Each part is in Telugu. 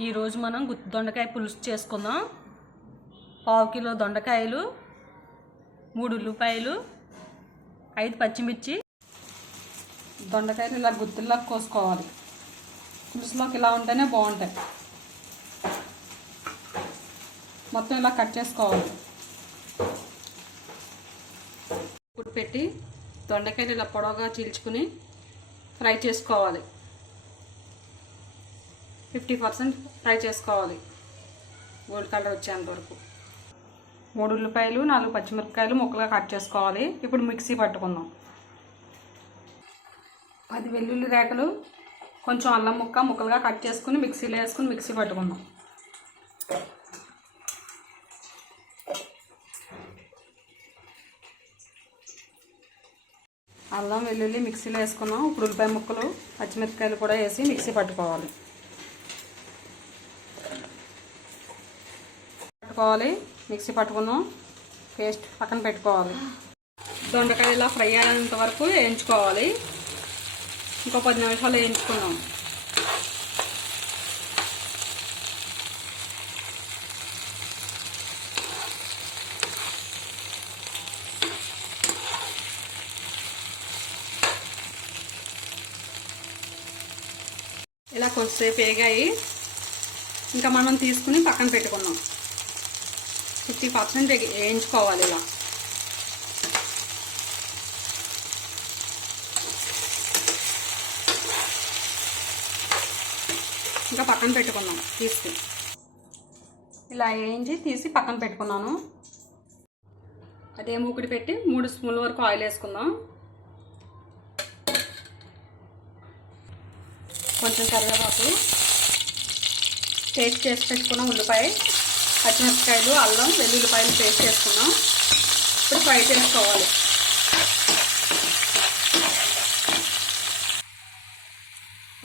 ఈరోజు మనం గుత్తి దొండకాయ పులుసు చేసుకుందాం. 1/2 కిలో దొండకాయలు, 3 ఉల్లిపాయలు, 5 పచ్చిమిర్చి. దొండకాయలు ఇలా గుత్తిలా కోసుకోవాలి. పులుసులోకి ఇలా ఉంటేనే బాగుంటాయి. మొత్తం ఇలా కట్ చేసుకోవాలి. ఉప్పు పెట్టి దొండకాయలు ఇలా పొడవుగా చీల్చుకుని ఫ్రై చేసుకోవాలి. 50% ఫ్రై చేసుకోవాలి, గోల్డ్ కలర్ వచ్చేంత వరకు. 3 ఉల్లిపాయలు, 4 పచ్చిమిరపకాయలు ముక్కలుగా కట్ చేసుకోవాలి. ఇప్పుడు మిక్సీ పట్టుకుందాం. 10 వెల్లుల్లి రేఖలు, కొంచెం అల్లం ముక్క ముక్కలుగా కట్ చేసుకుని మిక్సీలో వేసుకుని మిక్సీ పట్టుకుందాం. అల్లం వెల్లుల్లి మిక్సీలో వేసుకున్నాం. ఇప్పుడు ఉల్లిపాయ ముక్కలు పచ్చిమిరపకాయలు కూడా వేసి మిక్సీ పట్టుకోవాలి. మిక్సీ పట్టుకున్నాం. పేస్ట్ పక్కన పెట్టుకోవాలి. దొండకాయలు ఇలా ఫ్రై అయ్యేంత వరకు వేయించుకోవాలి. ఇంకో 10 నిమిషాలు వేయించుకున్నాం. ఇలా కొంచెంసేపు వేగాయి. ఇంకా మనం తీసుకుని పక్కన పెట్టుకున్నాం. 50% వేయించుకోవాలి. ఇలా ఇంకా పక్కన పెట్టుకున్నాం. తీసుకుని ఇలా వేయించి తీసి పక్కన పెట్టుకున్నాను. అదే మూకుడి పెట్టి 3 స్పూన్ల వరకు ఆయిల్ వేసుకుందాం. కొంచెం కరివేపాకు, పేస్ట్ చేసి పెట్టుకున్నాం. ఉల్లిపాయ, పచ్చిమిరపకాయలు, అల్లం వెల్లుల్లిపాయలు పేస్ట్ చేసుకున్నాం. ఇప్పుడు ఫ్రై చేసుకోవాలి.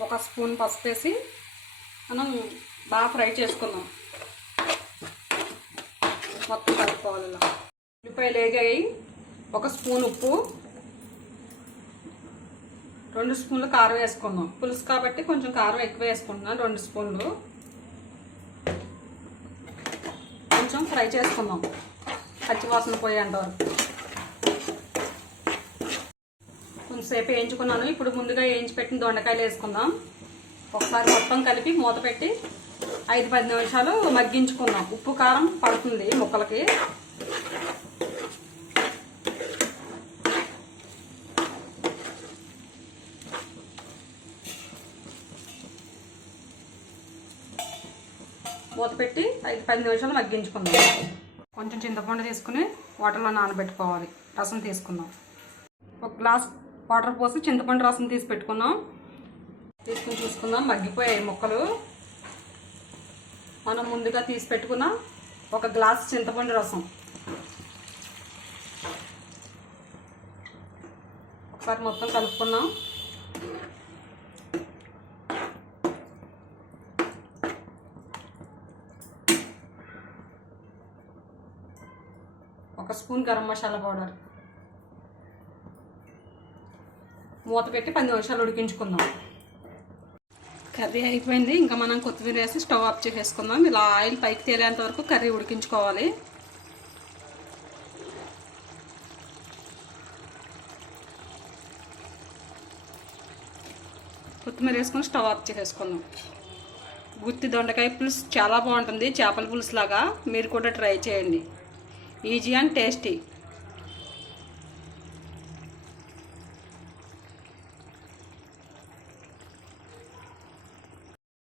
ఒక స్పూన్ పసుపు వేసి మనం బాగా ఫ్రై చేసుకుందాం. మొత్తం కలుపుకోవాలి. ఇలా ఉల్లిపాయలు వేగాయి. 1 స్పూన్ ఉప్పు, 2 స్పూన్లు కారం వేసుకుందాం. పులుసు కాబట్టి కొంచెం కారం ఎక్కువ వేసుకుంటున్నాను. 2 స్పూన్లు. కొంచెం ఫ్రై చేసుకుందాం పచ్చివాసన పోయేంత వరకు. కొంచెంసేపు వేయించుకున్నాను. ఇప్పుడు ముందుగా వేయించి పెట్టిన దొండకాయలు వేసుకుందాం. ఒకసారి మొత్తం కలిపి మూత పెట్టి 5-10 నిమిషాలు మగ్గించుకుందాం. ఉప్పు కారం పడుతుంది ముక్కలకి. మూత పెట్టి 5-10 నిమిషాలు మగ్గించుకుందాం. కొంచెం చింతపండు తీసుకుని వాటర్లో నానబెట్టుకోవాలి. రసం తీసుకుందాం. 1 గ్లాస్ వాటర్ పోసి చింతపండు రసం తీసి పెట్టుకున్నాం. తీసుకుని చూసుకుందాం. మగ్గిపోయాయి ముక్కలు. మనం ముందుగా తీసి పెట్టుకున్న 1 గ్లాస్ చింతపండు రసం ఒకసారి మొత్తం కలుపుకుందాం. ఒక స్పూన్ గరం మసాలా పౌడర్. మూత పెట్టి 10 నిమిషాలు ఉడికించుకుందాం. కర్రీ అయిపోయింది. ఇంకా మనం కొత్తిమీర వేసి స్టవ్ ఆఫ్ చేసేసుకుందాం. ఇలా ఆయిల్ పైకి తేలేంత వరకు కర్రీ ఉడికించుకోవాలి. కొత్తిమీర వేసుకొని స్టవ్ ఆఫ్ చేసేసుకుందాం. గుత్తి దొండకాయ పులుసు చాలా బాగుంటుంది, చేపల పులుసు లాగా. మీరు కూడా ట్రై చేయండి. Easy and tasty.